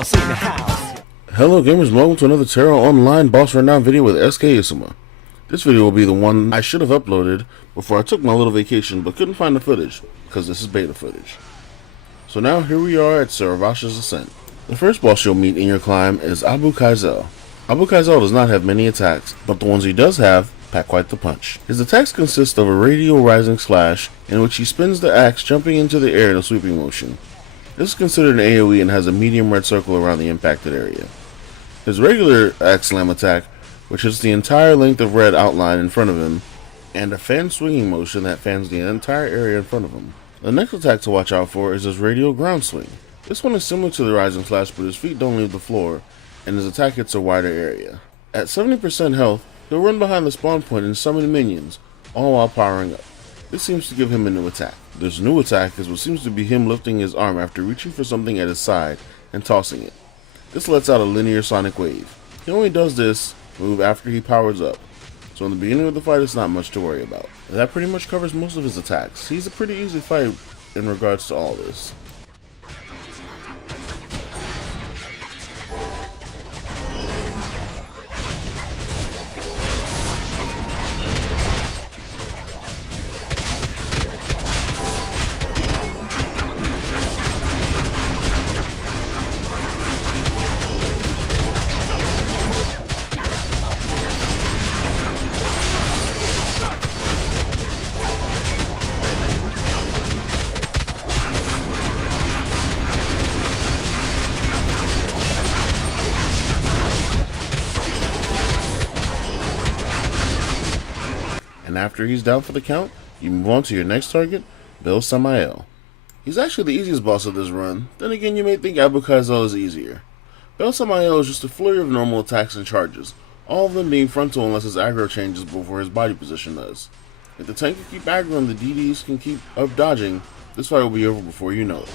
house, in the house. Hello gamers and welcome to another Tera Online Boss Rundown video with AzureIsuma. This video will be the one I should have uploaded before I took my little vacation but couldn't find the footage because this is beta footage. So now here we are at Saravash's Ascent. The first boss you'll meet in your climb is Kaizo. Kaizo does not have many attacks, but the ones he does have pack quite the punch. His attacks consist of a radial rising slash in which he spins the axe jumping into the air in a sweeping motion. This is considered an AoE and has a medium red circle around the impacted area. His regular axe slam attack, which hits the entire length of red outline in front of him, and a fan swinging motion that fans the entire area in front of him. The next attack to watch out for is his radial ground swing. This one is similar to the rising slash, but his feet don't leave the floor, and his attack hits a wider area. At 70% health, he'll run behind the spawn point and summon minions, all while powering up. This seems to give him a new attack. This new attack is what seems to be him lifting his arm after reaching for something at his side and tossing it. This lets out a linear sonic wave. He only does this move after he powers up, so in the beginning of the fight it's not much to worry about. That pretty much covers most of his attacks. He's a pretty easy fight in regards to all this. And after he's down for the count, you move on to your next target, Samael. He's actually the easiest boss of this run. Then again, you may think Kaizo is easier. Samael is just a flurry of normal attacks and charges, all of them being frontal unless his aggro changes before his body position does. If the tank can keep aggro and the DDs can keep up dodging, this fight will be over before you know it.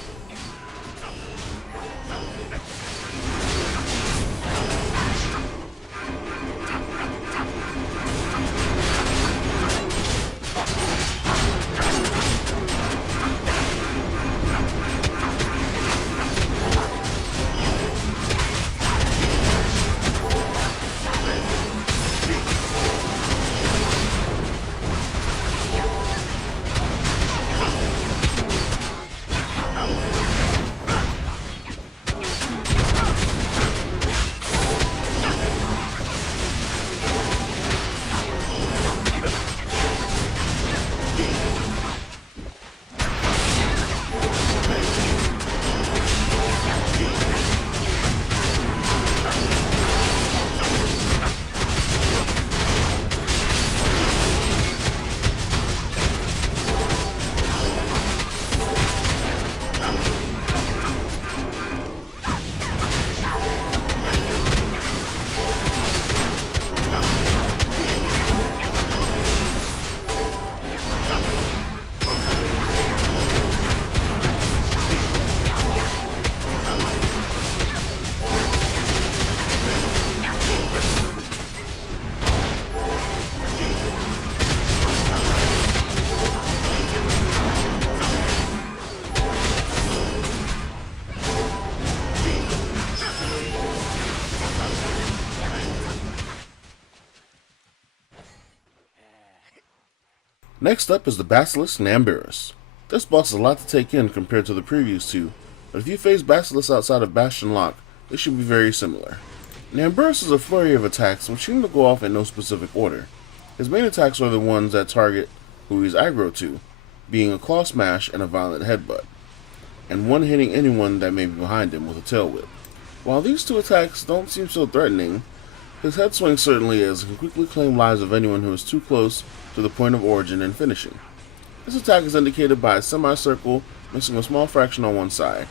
Next up is the Basilisk Namburus. This boss is a lot to take in compared to the previous two, but if you face Basilisk outside of Bastion Lock, they should be very similar. Namburus is a flurry of attacks which seem to go off in no specific order. His main attacks are the ones that target who he's aggro to, being a claw smash and a violent headbutt, and one hitting anyone that may be behind him with a tail whip. While these two attacks don't seem so threatening, his head swing certainly is and can quickly claim lives of anyone who is too close to the point of origin and finishing. This attack is indicated by a semicircle missing a small fraction on one side.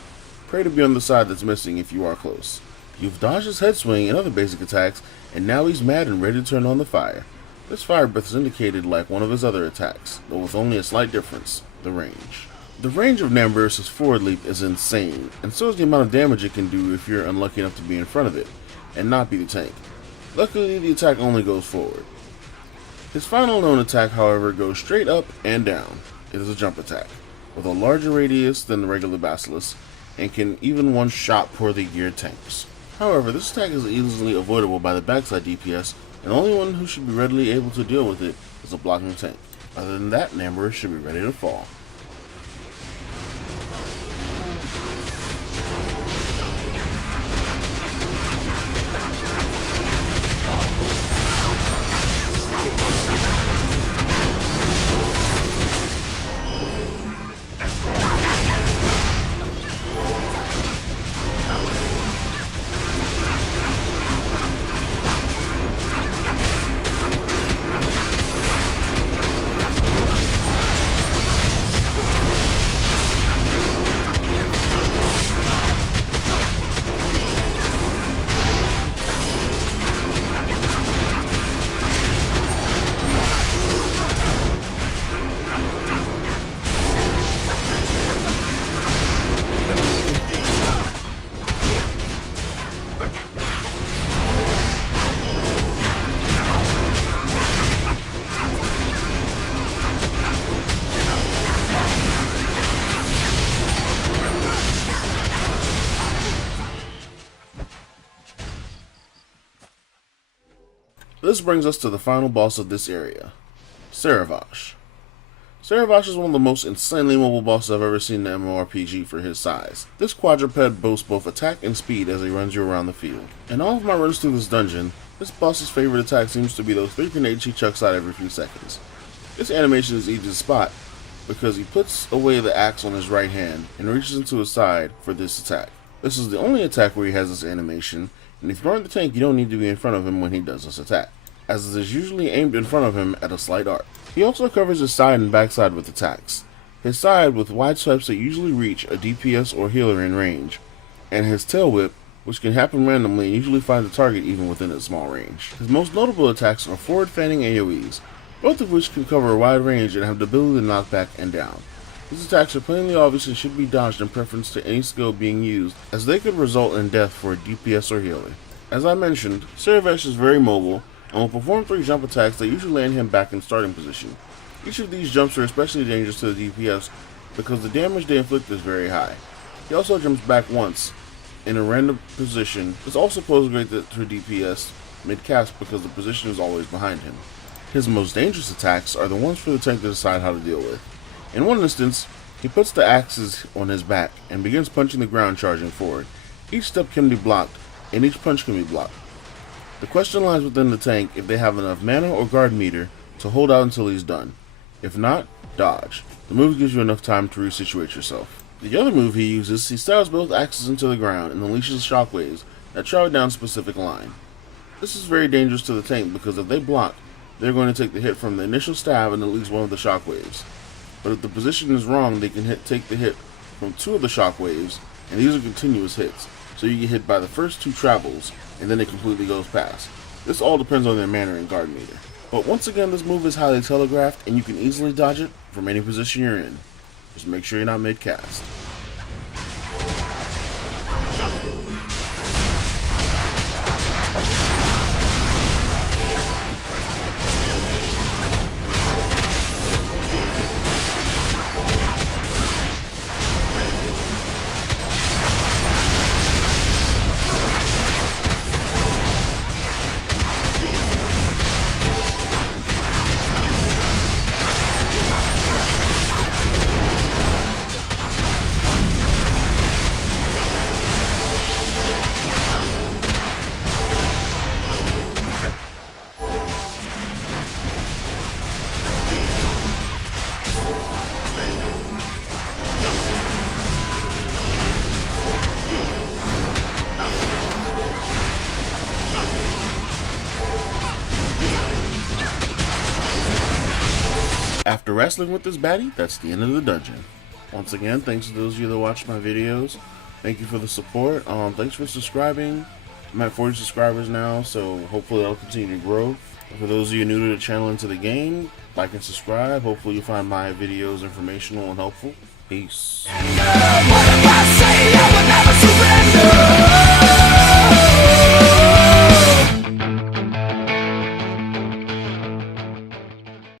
Pray to be on the side that's missing if you are close. You've dodged his head swing and other basic attacks, and now he's mad and ready to turn on the fire. This fire breath is indicated like one of his other attacks, but with only a slight difference: the range. The range of Namburus' forward leap is insane, and so is the amount of damage it can do if you're unlucky enough to be in front of it, and not be the tank. Luckily, the attack only goes forward. His final known attack, however, goes straight up and down. It is a jump attack, with a larger radius than the regular Basilisk, and can even one-shot poorly geared tanks. However, this attack is easily avoidable by the backside DPS, and the only one who should be readily able to deal with it is a blocking tank. Other than that, Namor should be ready to fall. This brings us to the final boss of this area, Saravash. Saravash is one of the most insanely mobile bosses I've ever seen in an MMORPG for his size. This quadruped boasts both attack and speed as he runs you around the field. In all of my runs through this dungeon, this boss's favorite attack seems to be those 3 grenades he chucks out every few seconds. This animation is easy to spot because he puts away the axe on his right hand and reaches into his side for this attack. This is the only attack where he has this animation, and if you're in the tank, you don't need to be in front of him when he does this attack, as it is usually aimed in front of him at a slight arc. He also covers his side and backside with attacks. His side with wide swipes that usually reach a DPS or healer in range, and his tail whip, which can happen randomly and usually finds a target even within its small range. His most notable attacks are forward fanning AoEs, both of which can cover a wide range and have the ability to knock back and down. These attacks are plainly obvious and should be dodged in preference to any skill being used, as they could result in death for a DPS or healer. As I mentioned, Saravash is very mobile and will perform 3 jump attacks that usually land him back in starting position. Each of these jumps are especially dangerous to the DPS because the damage they inflict is very high. He also jumps back once in a random position. This also poses great threat to DPS mid-cast because the position is always behind him. His most dangerous attacks are the ones for the tank to decide how to deal with. In one instance, he puts the axes on his back and begins punching the ground charging forward. Each step can be blocked, and each punch can be blocked. The question lies within the tank if they have enough mana or guard meter to hold out until he's done. If not, dodge. The move gives you enough time to resituate yourself. The other move he uses, he stabs both axes into the ground and unleashes shockwaves that travel down a specific line. This is very dangerous to the tank because if they block, they're going to take the hit from the initial stab and at least one of the shockwaves. But if the position is wrong, they can take the hit from 2 of the shockwaves, and these are continuous hits, so you get hit by the first 2 travels, and then it completely goes past. This all depends on their mana and guard meter. But once again, this move is highly telegraphed, and you can easily dodge it from any position you're in. Just make sure you're not mid-cast. After wrestling with this baddie, that's the end of the dungeon. Once again, thanks to those of you that watched my videos. Thank you for the support. Thanks for subscribing. I'm at 40 subscribers now, so hopefully I'll continue to grow. For those of you new to the channel and to the game, like and subscribe. Hopefully you find my videos informational and helpful. Peace. What if I say I would never surrender?